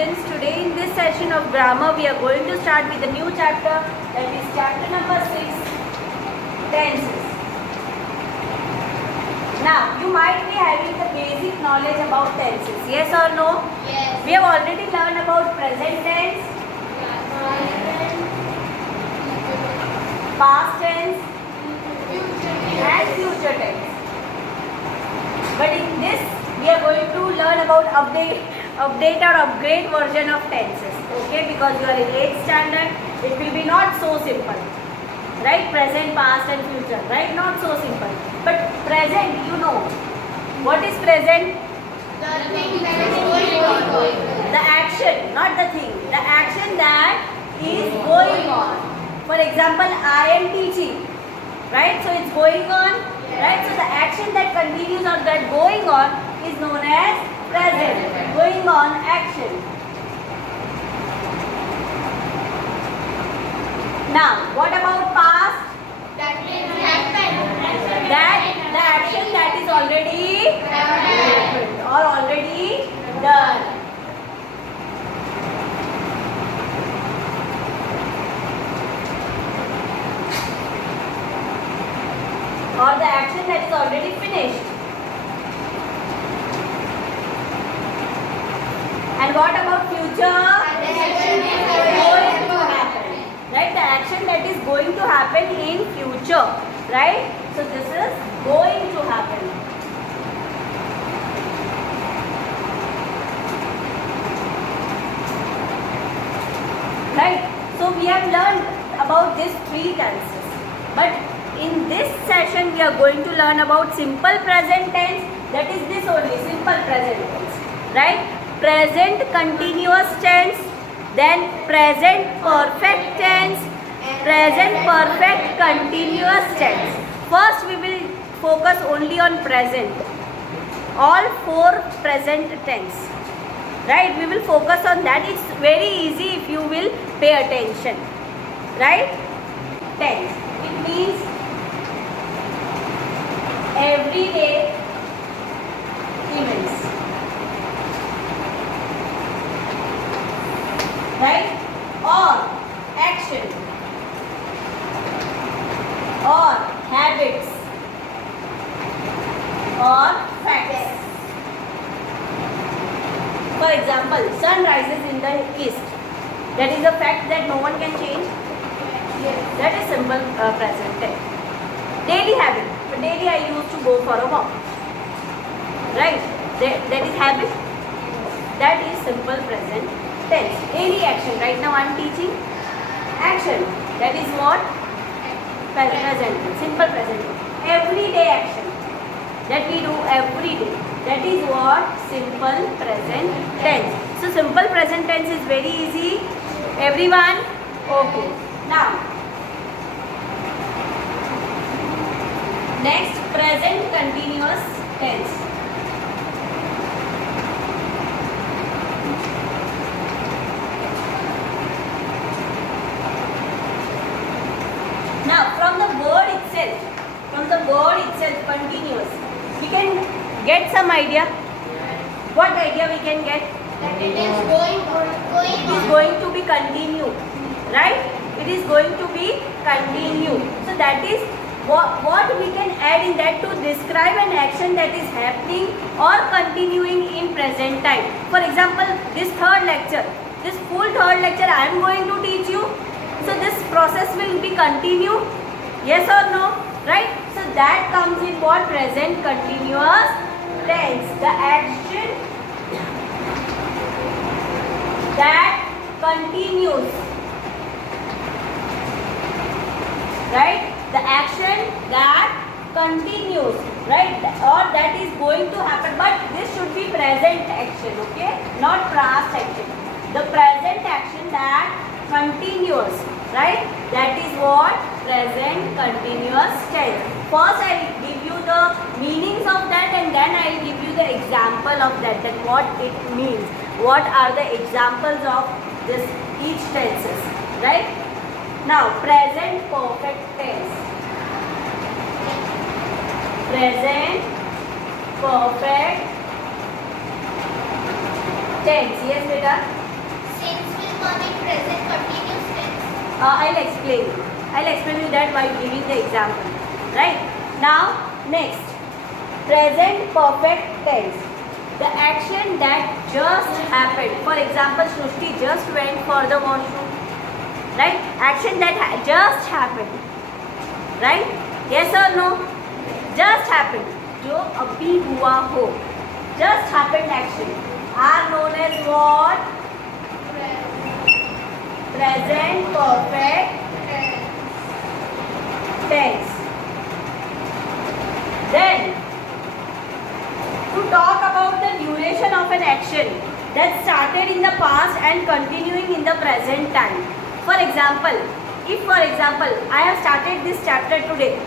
students, today in this session of grammar we are going to start with a new chapter, that is chapter number 6, tenses. Now you might be having the basic knowledge about tenses, yes or no? Yes. We have already learned about present tense, past tense and future tense. But in this we are going to learn about update or upgrade version of tenses, okay, because you are in 8th standard. It will be not so simple, right? Present, past and future, right? Not so simple. But present, you know what is present? The thing that is going on. The action, not the thing, the action that is going on. For example, I am teaching, right? So it's going on, right? So the action that continues or that going on is known as present. Going on action. Now, what about past? That means happened. That the action that is already happened or already done. Or the action that is already finished. And what about future? Going to happen. Right? The action that is going to happen in future. Right? So this is going to happen. Right? So we have learned about these 3 tenses. But in this session we are going to learn about simple present tense, that is this only, simple present tense, right? Present continuous tense, then present perfect tense, present perfect continuous tense. First we will focus only on present, all 4 present tense, right? We will focus on that. It's very easy if you will pay attention, right? Tense, it means everyday events, right? Or action or habits or facts. For example, sun rises in the east. That is a fact that no one can change. That is simple present tense. Daily habit. Daily I used to go for a walk, right? That is habit. That is simple present tense. Daily action. Right now I am teaching. Action. That is what? Present tense. Simple present tense. Everyday action that we do every day. That is what? Simple present tense. So simple present tense is very easy. Everyone? Okay. Now next, present continuous tense. Now, from the word itself, continuous, we can get some idea. What idea we can get? That it is going on. It is going to be continued, right? It is going to be continued. So that is what we can add in that to describe an action that is happening or continuing in present time. For example, this full third lecture I am going to teach you. So this process will be continued, yes or no, right? So that comes in what? Present continuous tense. The action that continues, right? The action that continues, right? Or that is going to happen, but this should be present action, okay? Not past action. The present action that continues, right? That is what? Present continuous tense. First I will give you the meanings of that and then I will give you the example of that what it means. What are the examples of this each tenses, right? Now, present perfect tense. Present perfect tense. Yes, beta. I'll explain you. I'll explain you that by giving the example. Right? Now, next, present perfect tense. The action that just happened. For example, Shrushti just went for the washroom. Right? Action that just happened. Right? Yes or no? Just happened. जो अभी हुआ हो. Just happened action are known as what? Present perfect tense. Then, to talk about the duration of an action that started in the past and continuing in the present time. For example, if for example I have started this chapter today,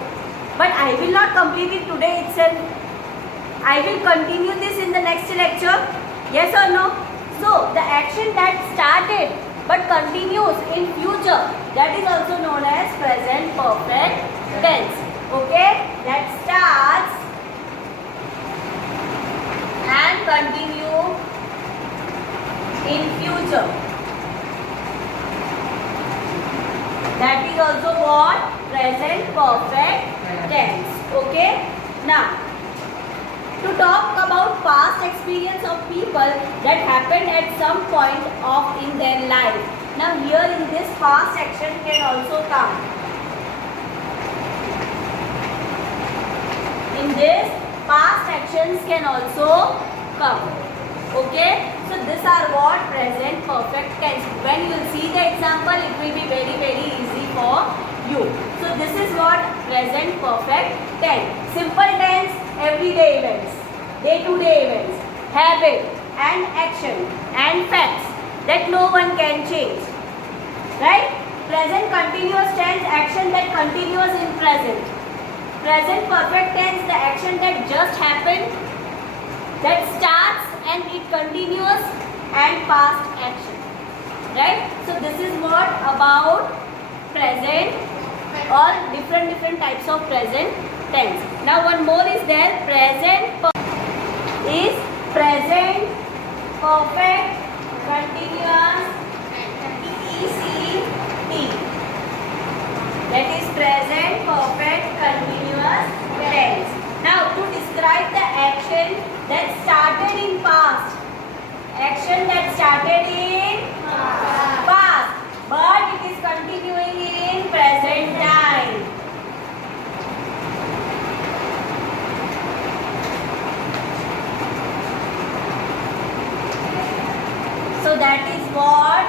but I will not complete it today itself. I will continue this in the next lecture. Yes or no? So, the action that started but continues in future, that is also known as present perfect tense. Okay? That starts and continue in future. That is also what? Present perfect tense. Okay? Now, to talk about past experience of people that happened at some point of in their life. Now here in this past action can also come. In this past actions can also come. Okay? So these are what? Present perfect tense. When you will see the example, it will be very easy for you. So this is what? Present perfect tense. Simple tense, everyday events, day-to-day events, habit and action and facts that no one can change. Right? Present continuous tense, action that continues in present. Present perfect tense, the action that just happened, that starts and it continues, and past action. Right? So this is what about present or different types of present tense. Now one more is there, is present perfect continuous PECT. That is present perfect continuous tense. Now to describe the action that started in past. Action that started in past, but it is continuing in present time. So that is what?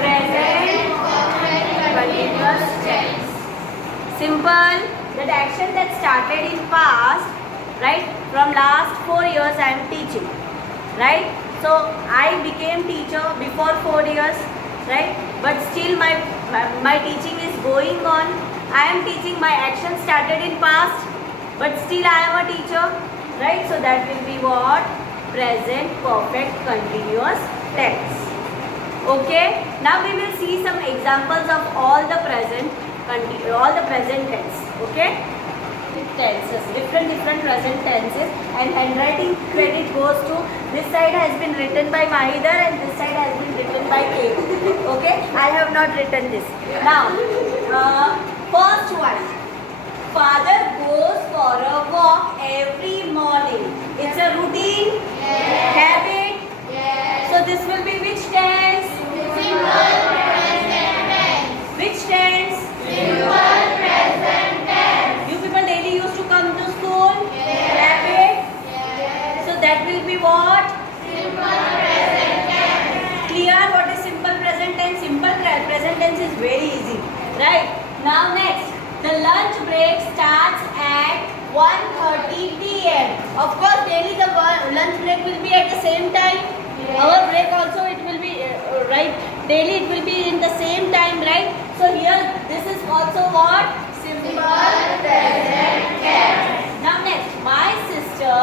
Present continuous tense. Simple. That action that started in past, right? From last 4 years I am teaching, right? So I became teacher before 4 years, right? But still my teaching is going on. I am teaching, my action started in past, but still I am a teacher, right? So that will be what? Present perfect continuous tense. Okay? Now we will see some examples of all the present tense. Okay? Tenses, different present tenses, and handwriting credit goes to this side has been written by Mahidhar and this side has been written by K. Okay? I have not written this. Now, first one. Father goes for a walk every morning. It's a routine, habit. So this will be which tense? Simple present tense. Which tense? Simple present tense. You people daily used to come to school? Yes. Habit? Yes. So that will be what? Simple present tense. Clear what is simple present tense? Simple present tense is very easy. Right? Now next, the lunch break starts at 1:30 p.m. Of course, daily the lunch break will be at the same time. Yes. Our break also it will be right. Daily it will be in the same time, right? So here this is also what? Simple present tense. Now next, my sister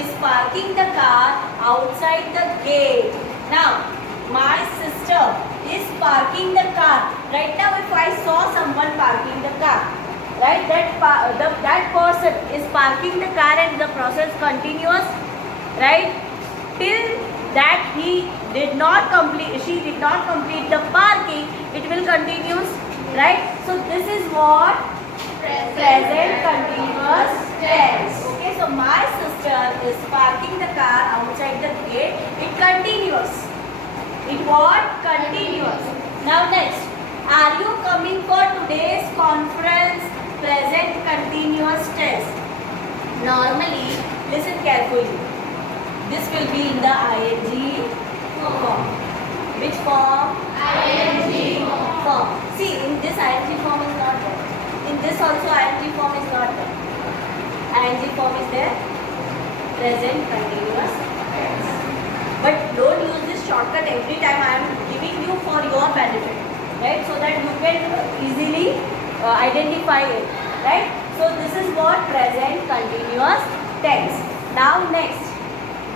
is parking the car outside the gate. Now, my sister is parking the car. Right now, if I saw someone parking the car, right, that person is parking the car and the process continues, right, till that he did not complete, she did not complete the parking, it will continues, right? So this is what present continuous tense. Okay, so my sister is parking the car outside the gate. It continuous. It what? Continuous. Now next, are you coming for today's conference? Present continuous tense. Normally, listen carefully. This will be in the ing form. Which form? ing Form. See, in this ing form is not there. In this also ing form is not there. ing form is there. Present continuous tense. But don't use this shortcut every time. I am giving you for your benefit, right? So that you can easily identify it, right? So this is what present continuous tense. Now next,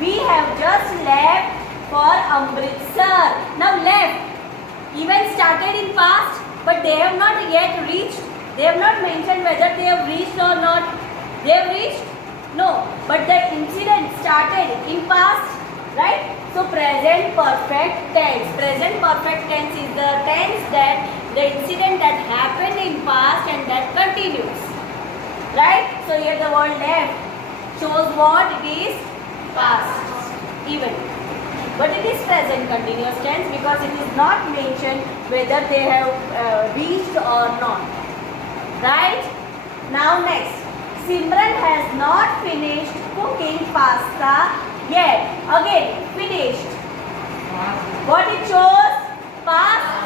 we have just left for Amritsar. Now left, event started in past, but they have not yet reached. They have not mentioned whether they have reached or not. They have reached? No. But the incident started in past, right? So present perfect tense. Present perfect tense is the tense that the incident that happened in past and that continues. Right? So here the word left shows what it is past event. But it is present continuous tense because it is not mentioned whether they have reached or not. Right? Now next, Simran has not finished cooking pasta yet. Again, finished. What it shows? Past.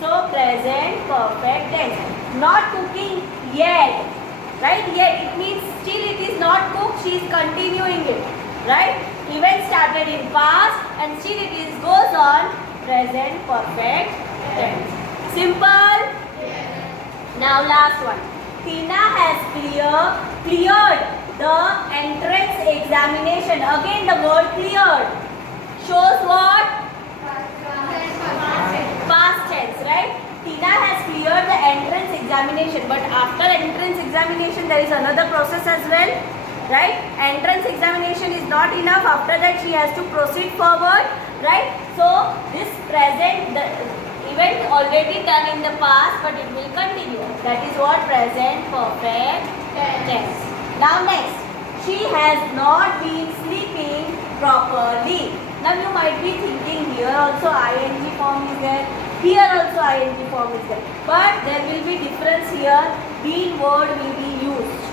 So present perfect tense. Not cooking yet. Right? Yet. It means still it is not cooked. She is continuing it. Right? Event started in past and still it is goes on present perfect tense. Simple? Now last one. Tina has cleared the entrance examination. Again the word cleared shows what? Past tense, right? Tina has cleared the entrance examination, but after entrance examination there is another process as well, right? Entrance examination is not enough. After that she has to proceed forward, right? So this present, the event already done in the past, but it will continue. That is what present perfect tense. Now next, she has not been sleeping properly. Now you might be thinking here also ing form is there, here also ing form is there, but there will be difference here. Been word will be used.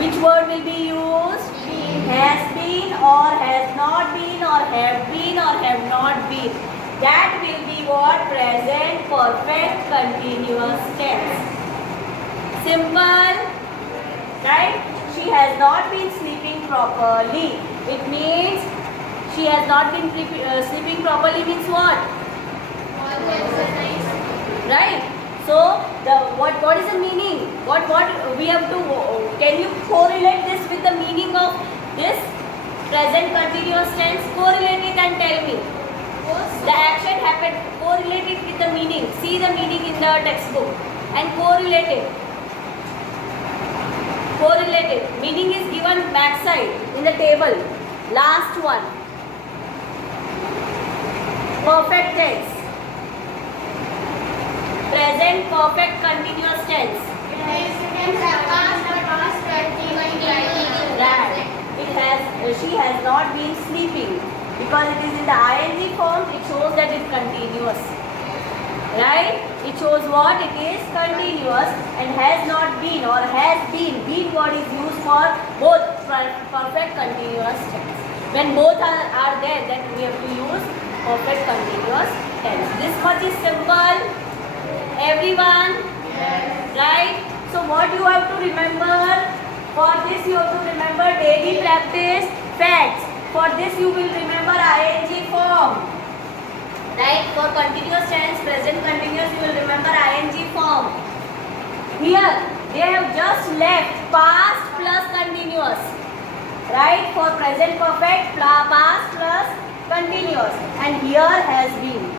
Which word will be used? Has been or has not been or have been or have not been. That will be what? Present perfect continuous tense. Simple, right? She has not been sleeping properly. It means she has not been sleeping properly means what? Right? So the what is the meaning? What we have to, can you correlate this with the meaning of this present continuous tense? Correlate it and tell me. The action happened, correlate it with the meaning. See the meaning in the textbook and correlate it. Correlate it. Meaning is given backside in the table. Last one. Perfect tense. Present perfect continuous tense. Right. It has. She has not been sleeping. Because it is in the ing form, it shows that it is continuous. Right? It shows what? It is continuous and has not been or has been. Been word is used for both perfect continuous tense. When both are there, then we have to use perfect continuous tense. This much is simple. Everyone? Yes. Right? So what you have to remember? For this you have to remember daily practice facts. For this you will remember ing form. Right? For continuous tense, present continuous, you will remember ing form. Here, they have just left past plus continuous. Right? For present perfect, past plus continuous. And here has been.